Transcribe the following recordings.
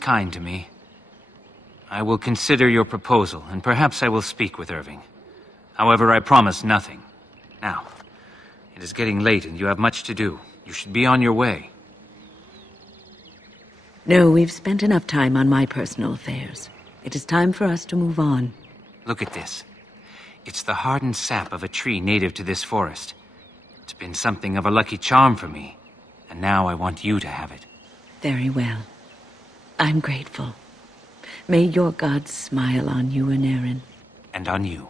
kind to me. I will consider your proposal, and perhaps I will speak with Irving. However, I promise nothing. Now, it is getting late and you have much to do. You should be on your way. No, we've spent enough time on my personal affairs. It is time for us to move on. Look at this. It's the hardened sap of a tree native to this forest. It's been something of a lucky charm for me, and now I want you to have it. Very well. I'm grateful. May your gods smile on you, Denerim. And on you.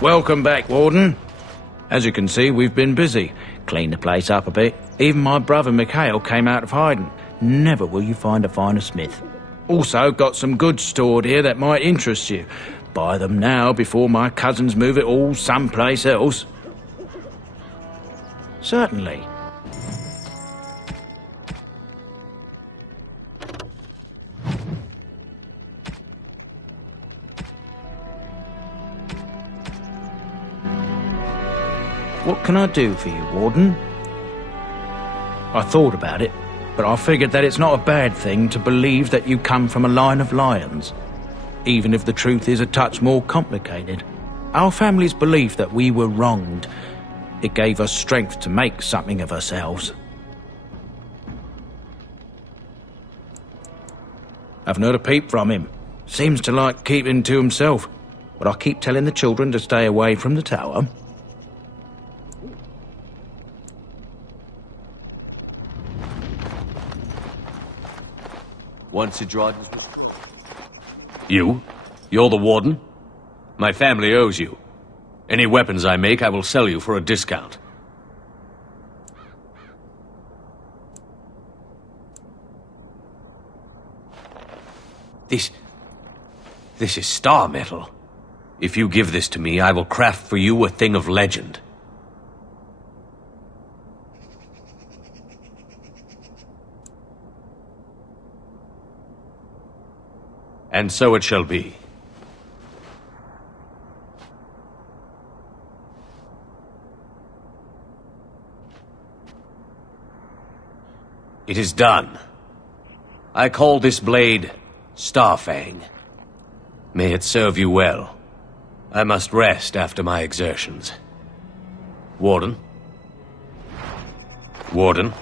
Welcome back, Warden. As you can see, we've been busy. Cleaned the place up a bit. Even my brother Mikhail came out of hiding. Never will you find a finer smith. Also, got some goods stored here that might interest you. Buy them now before my cousins move it all someplace else. Certainly. What can I do for you, Warden? I thought about it, but I figured that it's not a bad thing to believe that you come from a line of lions, even if the truth is a touch more complicated. Our family's belief that we were wronged, it gave us strength to make something of ourselves. Haven't heard a peep from him. Seems to like keeping to himself, but I keep telling the children to stay away from the tower. Once it Rogers was... You? You're the warden? My family owes you. Any weapons I make, I will sell you for a discount. This is star metal. If you give this to me, I will craft for you a thing of legend. And so it shall be. It is done. I call this blade Starfang. May it serve you well. I must rest after my exertions. Warden? Warden?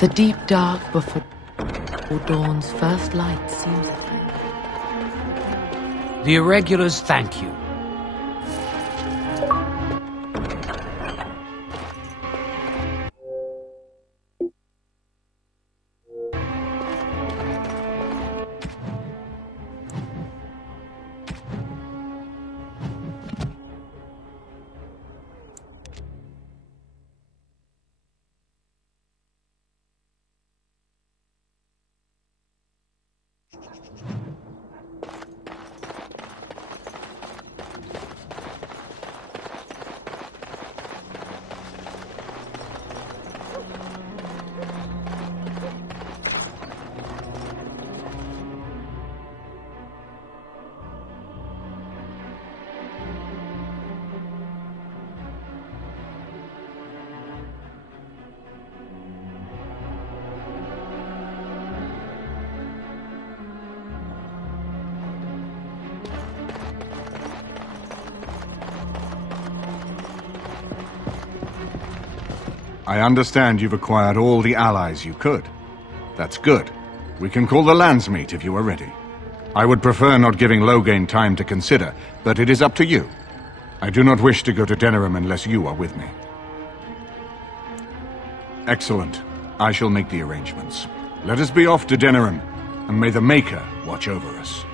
The deep dark before dawn's first light seems... The Irregulars thank you. I understand you've acquired all the allies you could. That's good. We can call the Landsmeet if you are ready. I would prefer not giving Loghain time to consider, but it is up to you. I do not wish to go to Denerim unless you are with me. Excellent. I shall make the arrangements. Let us be off to Denerim, and may the Maker watch over us.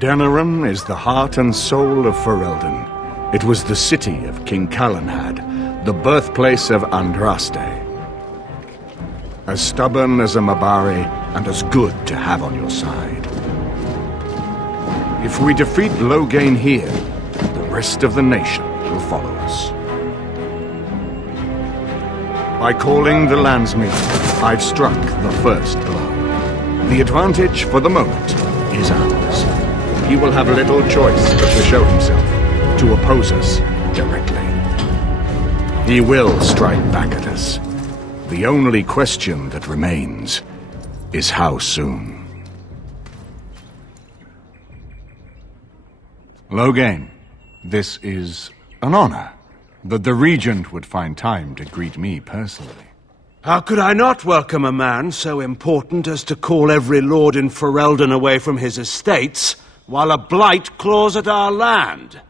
Denerim is the heart and soul of Ferelden. It was the city of King Calenhad, the birthplace of Andraste. As stubborn as a Mabari, and as good to have on your side. If we defeat Loghain here, the rest of the nation will follow us. By calling the Landsmeet, I've struck the first blow. The advantage, for the moment, is ours. He will have little choice but to show himself, to oppose us directly. He will strike back at us. The only question that remains is how soon. Loghain, this is an honor, that the Regent would find time to greet me personally. How could I not welcome a man so important as to call every lord in Ferelden away from his estates, while a blight claws at our land?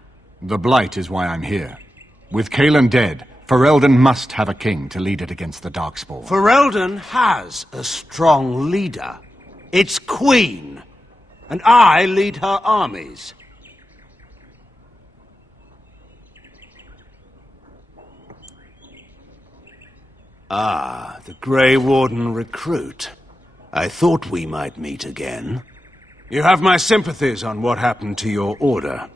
The blight is why I'm here. With Cailan dead, Ferelden must have a king to lead it against the Darkspawn. Ferelden has a strong leader. Its queen. And I lead her armies. Ah, the Grey Warden recruit. I thought we might meet again. You have my sympathies on what happened to your order.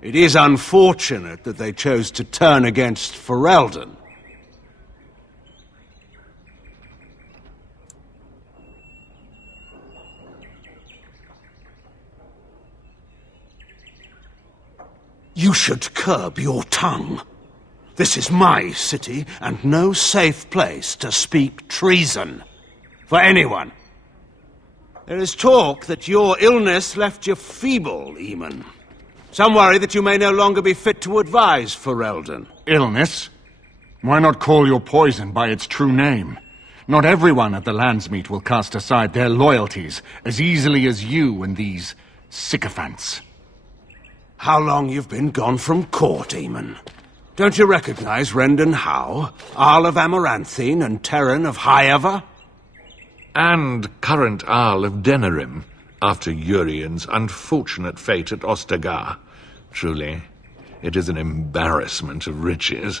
It is unfortunate that they chose to turn against Ferelden. You should curb your tongue. This is my city, and no safe place to speak treason. For anyone. There is talk that your illness left you feeble, Eamon. Some worry that you may no longer be fit to advise Ferelden. Illness? Why not call your poison by its true name? Not everyone at the Landsmeet will cast aside their loyalties as easily as you and these sycophants. How long you've been gone from court, Eamon? Don't you recognize Rendon Howe, Arl of Amaranthine and Terran of Highever? And current Arl of Denerim, after Urien's unfortunate fate at Ostagar. Truly, it is an embarrassment of riches.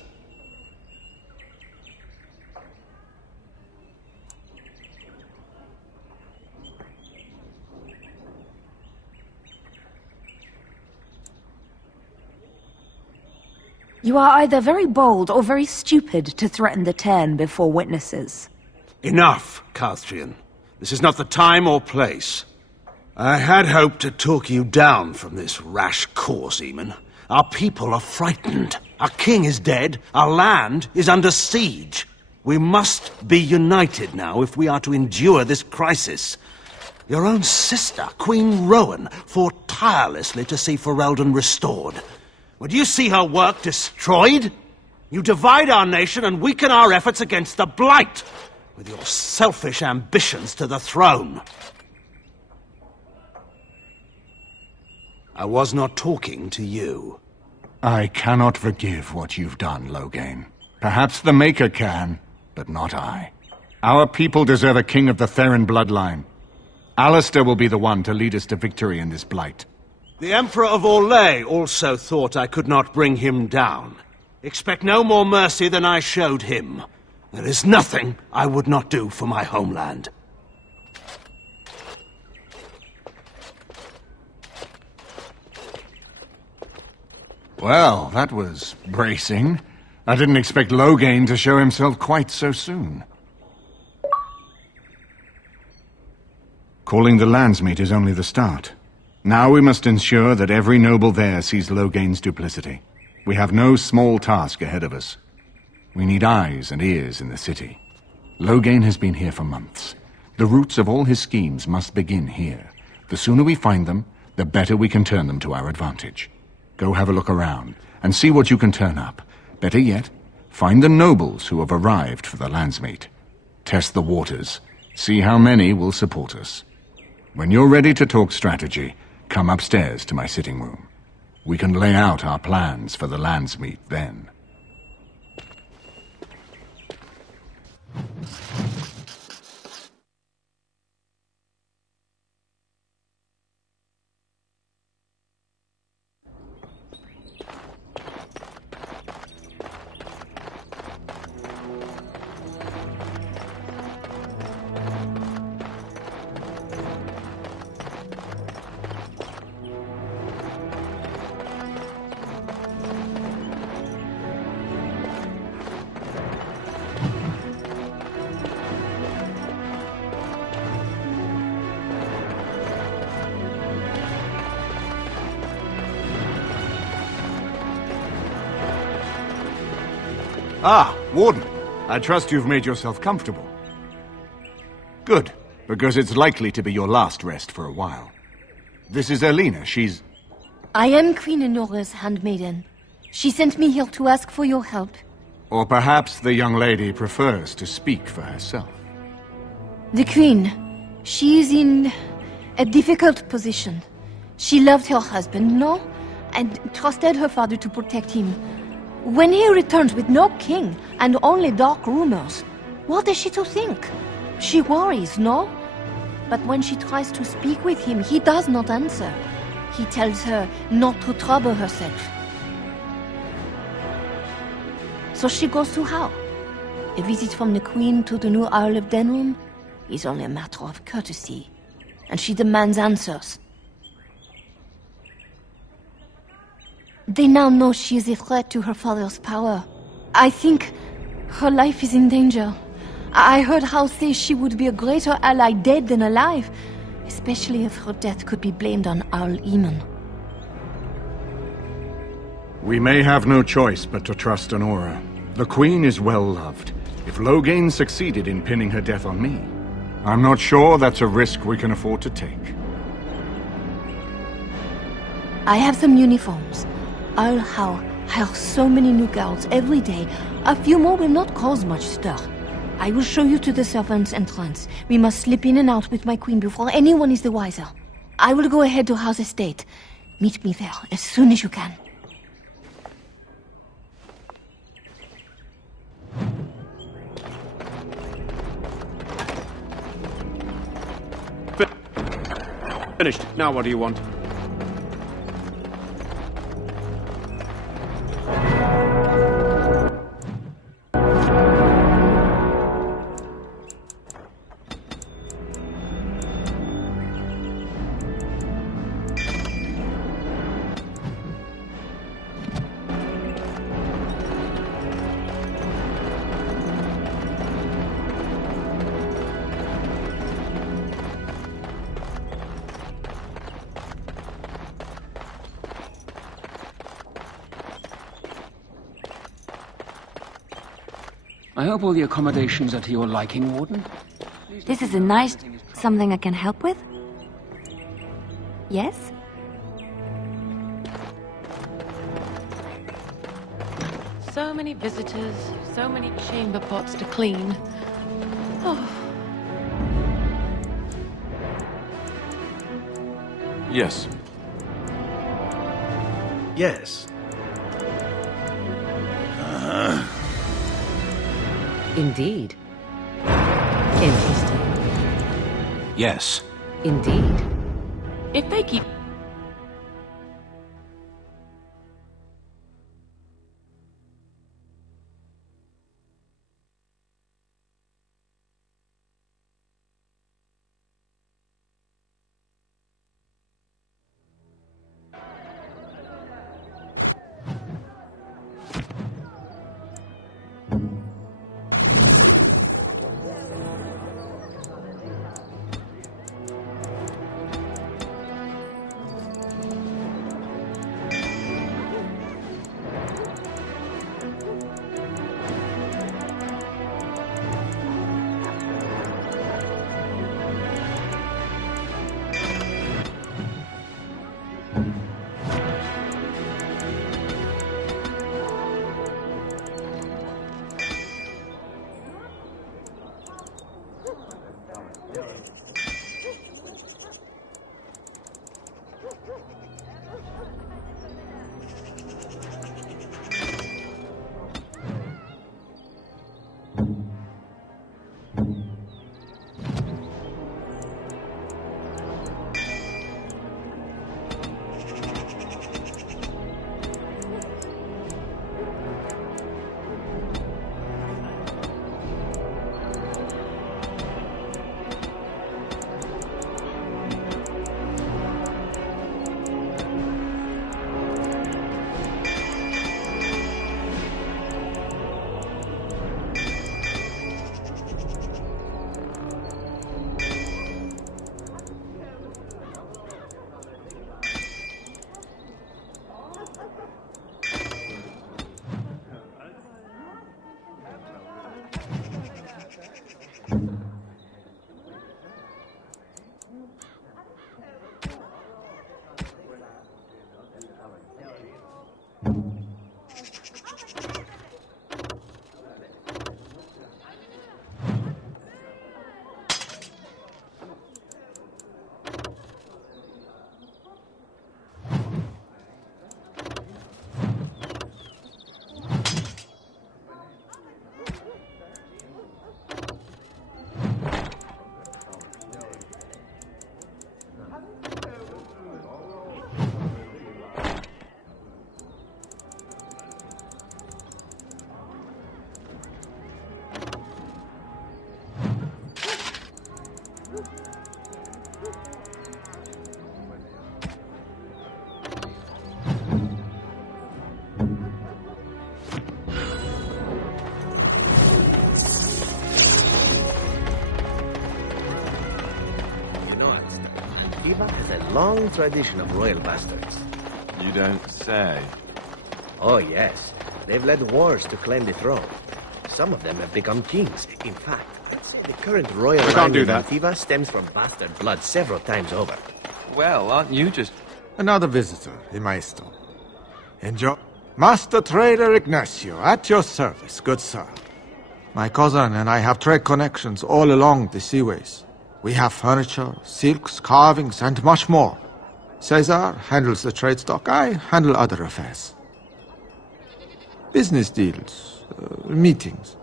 You are either very bold or very stupid to threaten the Cairn before witnesses. Enough, Carthrian. This is not the time or place. I had hoped to talk you down from this rash course, Eamon. Our people are frightened. Our king is dead. Our land is under siege. We must be united now if we are to endure this crisis. Your own sister, Queen Rowan, fought tirelessly to see Ferelden restored. Would you see her work destroyed? You divide our nation and weaken our efforts against the Blight, with your selfish ambitions to the throne. I was not talking to you. I cannot forgive what you've done, Loghain. Perhaps the Maker can, but not I. Our people deserve a king of the Theron bloodline. Alistair will be the one to lead us to victory in this Blight. The Emperor of Orlais also thought I could not bring him down. Expect no more mercy than I showed him. There is nothing I would not do for my homeland. Well, that was bracing. I didn't expect Loghain to show himself quite so soon. Calling the Landsmeet is only the start. Now we must ensure that every noble there sees Loghain's duplicity. We have no small task ahead of us. We need eyes and ears in the city. Loghain has been here for months. The roots of all his schemes must begin here. The sooner we find them, the better we can turn them to our advantage. Go have a look around, and see what you can turn up. Better yet, find the nobles who have arrived for the Landsmeet. Test the waters. See how many will support us. When you're ready to talk strategy, come upstairs to my sitting room. We can lay out our plans for the Landsmeet then. Ah, Warden. I trust you've made yourself comfortable. Good, because it's likely to be your last rest for a while. This is Erlina. She's... I am Queen Enora's handmaiden. She sent me here to ask for your help. Or perhaps the young lady prefers to speak for herself. The Queen, she is in a difficult position. She loved her husband, no? And trusted her father to protect him. When he returns with no king and only dark rumors, what is she to think? She worries, no? But when she tries to speak with him, he does not answer. He tells her not to trouble herself. So she goes to how? A visit from the Queen to the new Earl of Denerim is only a matter of courtesy, and she demands answers. They now know she is a threat to her father's power. I think her life is in danger. I heard Howe say she would be a greater ally dead than alive, especially if her death could be blamed on Earl Eamon. We may have no choice but to trust Enora. The Queen is well loved. If Loghain succeeded in pinning her death on me, I'm not sure that's a risk we can afford to take. I have some uniforms. Earl Howe hires so many new girls every day. A few more will not cause much stir. I will show you to the servants' entrance. We must slip in and out with my queen before anyone is the wiser. I will go ahead to House Estate. Meet me there as soon as you can. Finished. Now what do you want? I hope all the accommodations are to your liking, Warden. This is a nice... something I can help with? Yes? So many visitors, so many chamber pots to clean. Oh. Yes. Yes. Indeed. Interesting. Yes. Indeed. If they keep... Motiva has a long tradition of royal bastards. You don't say. Oh, yes. They've led wars to claim the throne. Some of them have become kings. In fact, I'd say the current royal line in Motiva stems from bastard blood several times over. Well, aren't you just... Another visitor in my store. Enjoy. Master Trader Ignacio, at your service, good sir. My cousin and I have trade connections all along the seaways. We have furniture, silks, carvings, and much more. Caesar handles the trade stock, I handle other affairs. Business deals, meetings.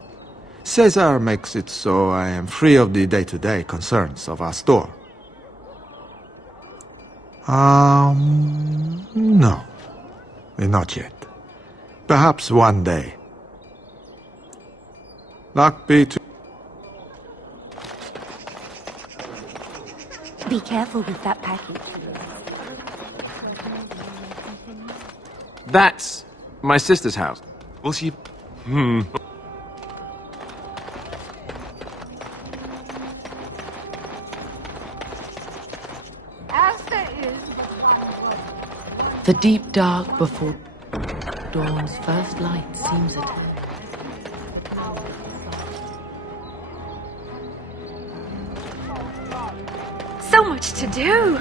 Caesar makes it so I am free of the day-to-day concerns of our store. No. Not yet. Perhaps one day. Luck be to... Be careful with that package. That's my sister's house. Will she... The deep dark before dawn's first light seems at hand. So much to do!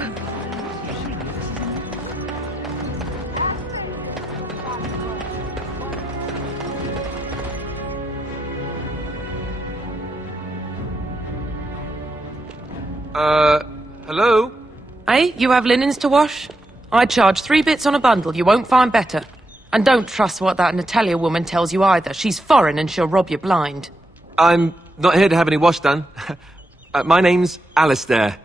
Hello? Hey, you have linens to wash? I charge 3 bits on a bundle, you won't find better. And don't trust what that Natalia woman tells you either. She's foreign and she'll rob you blind. I'm not here to have any wash done. My name's Alistair.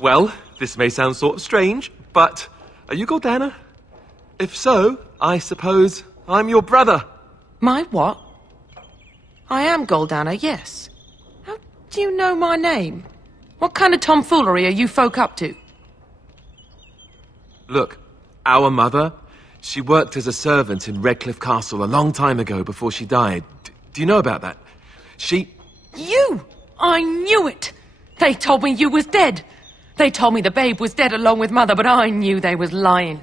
Well, this may sound sort of strange, but are you Gordana? If so, I suppose I'm your brother. My what? I am Goldana, yes. How do you know my name? What kind of tomfoolery are you folk up to? Look, our mother, she worked as a servant in Redcliffe Castle a long time ago before she died. Do you know about that? You! I knew it! They told me you was dead. They told me the babe was dead along with mother, but I knew they was lying.